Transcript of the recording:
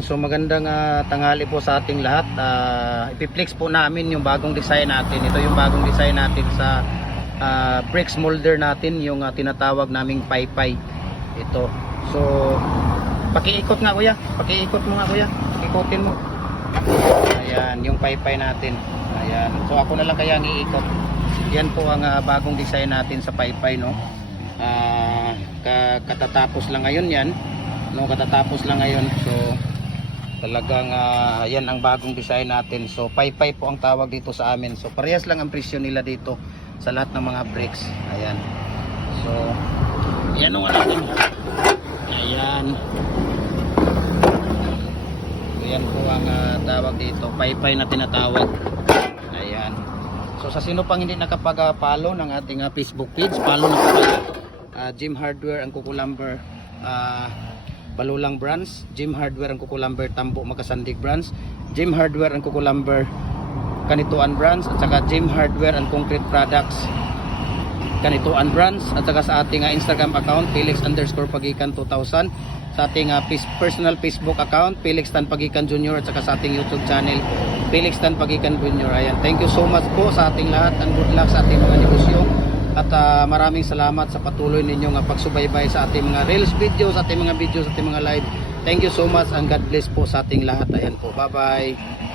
So magandang tanghali po sa ating lahat. Ipiplex po namin yung bagong design natin. Ito yung bagong design natin sa bricks molder natin, yung tinatawag naming paypay. Ito. So pakiikot nga kuya. Pakiikot mo nga kuya. Pakikutin mo. Ayan, yung paypay natin. Ayan. So ako na lang kaya ang iikot. Yan po ang bagong design natin sa paypay, no. Katatapos lang ngayon yan. No, katatapos lang ngayon. So talagang yan ang bagong design natin. So paypay po ang tawag dito sa amin. So parehas lang ang presyo nila dito sa lahat ng mga bricks. Ayan. So yan ang natin. Ayan. Yan po ang tawag dito, paypay na tinatawag. Ayan. So sa sino pang hindi nakapag-follow ng ating Facebook page, follow na po kayo. Jim Hardware ang Kukulamber Balulang branch, Jim Hardware ang Kukulamber Tambo Makasandig branch, Jim Hardware ang Kukulamber Kanituan branch, at saka Jim Hardware and Concrete Products Kanituan branch, at saka sa ating Instagram account Felix_Pagikan 2000, sa ating personal Facebook account Felix Tan Pagikan Jr., at saka sa ating YouTube channel Felix Tan Pagikan Jr. Ayan, thank you so much po sa ating lahat, and good luck sa ating mga negosyo. At maraming salamat sa patuloy ninyong pagsubaybay sa ating mga reels videos, sa ating mga videos, sa ating mga live. Thank you so much and God bless po sa ating lahat. Ayan po. Bye bye.